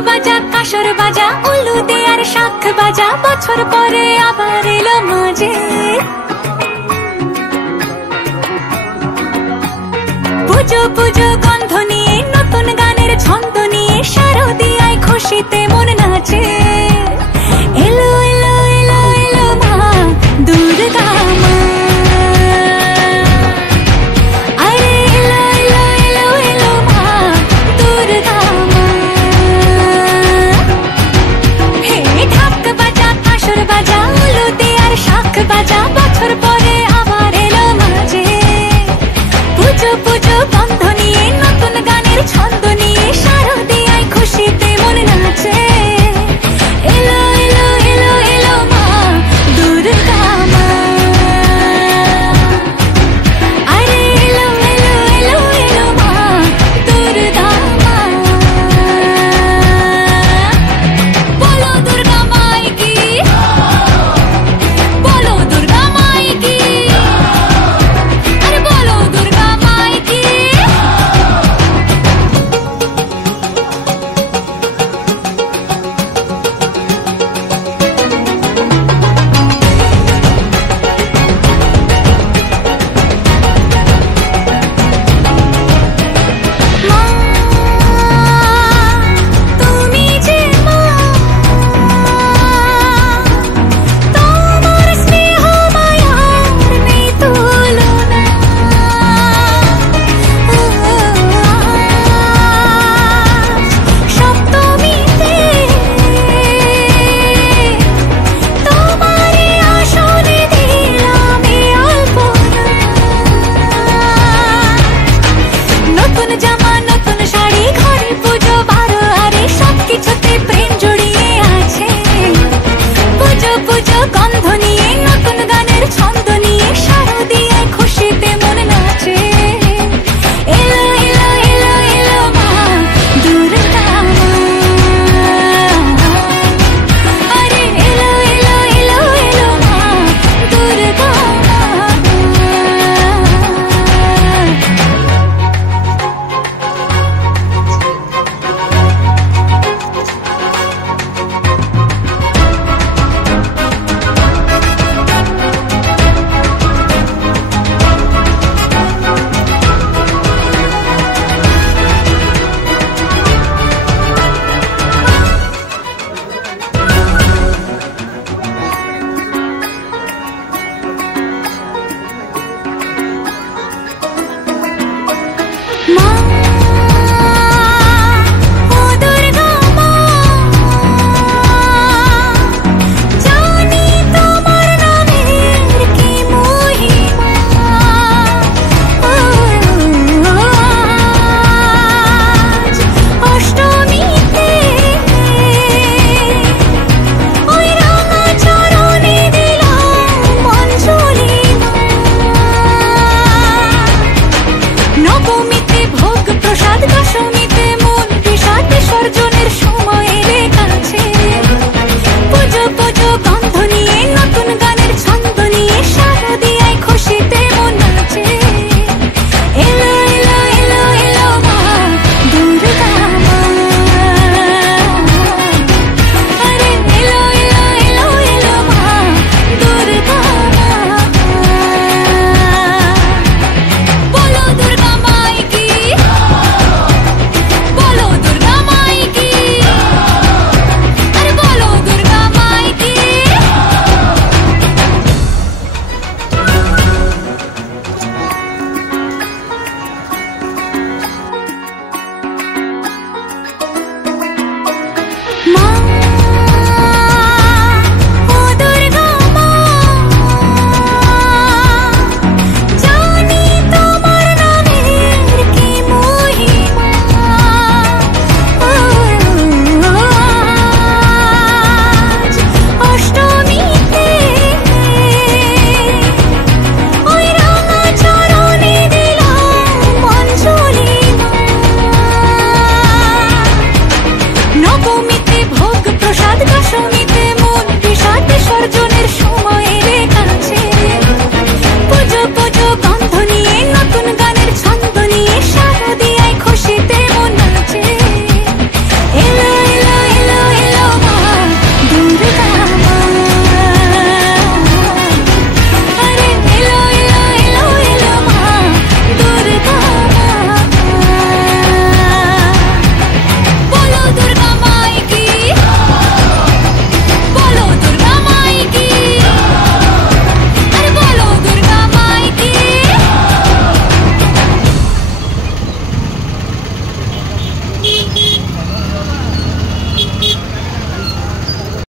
বাজা কাসর বাজা উলু দে আর শাখ বাজা বছর পরে আবার এলো মাঝে পুজো পুজো গন্ধ নিয়ে নতুন গানের ছন্দ নিয়ে শারদিয়ায় খুশিতে মন নাচে এলো এলো এলো এলো মা দুর্গা মা আরে এলো এলো এলো এলো মা দুর্গা মা হে ঢাক বাজা কাসর বাজা উলু দে আর শাখ বাজা বছর পরে আবার এলো মাঝে পুজো পুজো গন্ধ নিয়ে নতুন গানের ছন্দ নিয়ে শারদিয়ায় খুশিতে মন নাচে এলো এলো এলো এলো মা দুর্গা মা আরে এলো এলো এলো এলো মা দুর্গা মা বলো দুর্গা মাই কি বলো দুর্গা মাই কি আরে বলো দুর্গা মাই কি মা তুমি যে মা তোমার স্নেহ মায়ার নেই তুলনা সপ্তমীতে তোমারে আসনে দিলাম এই আলপনা নতুন জামা নতুন শাড়ি ঘরে পুজো বারো আরে সবকিছুতে প্রেম জড়িয়ে আছে পুজো পুজো গন্ধ নিয়ে নতুন গানের ছন্দ নিয়ে শারদিয়ায় খুশিতে মন নাচে এলো এলো এলো এলো মা দুর্গা মা আরে এলো এলো এলো এলো মা দুর্গা মা মা ও দুর্গা মা জানি তোমার নামের কি মহিমা আজ অষ্টমীতে ওই রাঙা চরণে দিলাম অঞ্জলি নবমীতে ভোগ প্রসাদ দশমীতে মন বিষাদ বিসর্জনের সময় এলে কাছে পুজো পুজো গন্ধ নিয়ে নতুন গানের ছন্দ নিয়ে শারদিয়ায় খুশিতে মন নাচে এলো এলো এলো এলো মা দুর্গা মা আরে এলো এলো এলো এলো মা দুর্গা মা বলো দুর্গা মাই কি বলো দুর্গা মাই কি আরে বলো দুর্গা মাই কি মা ও দুর্গা মা জানি তোমার নামের কি মহিমা আজ অষ্টমীতে ওই রাঙা চরণে দিলাম অঞ্জলি নবমীতে ভোগ প্রসাদ দশমীতে মন বিষাদ বিসর্জনের সময়